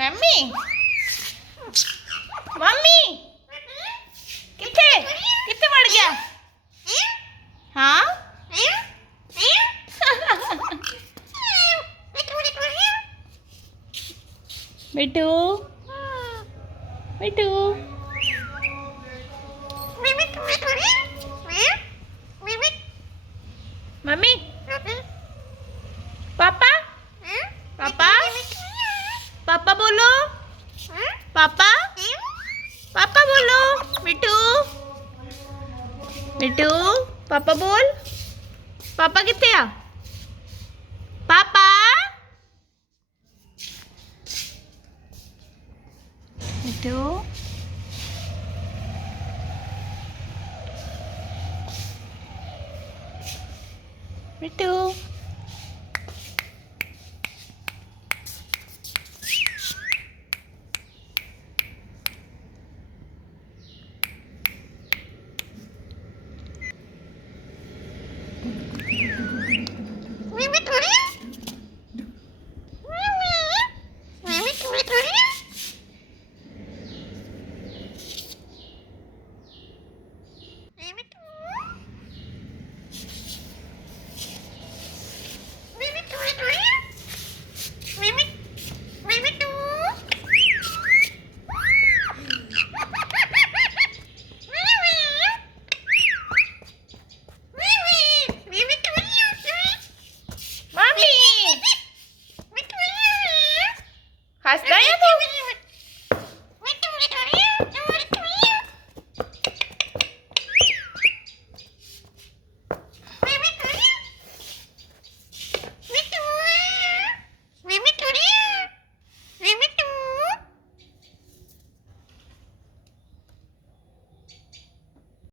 mummy mummy किथे किथे वड़ गया हाँ मिठू मिठू मम्मी पापा पापा पापा बोलो पापा पापा बोलो मिठू मिठू पापा बोल पापा किथे आ पापा मिठू मिठू हंसता है तू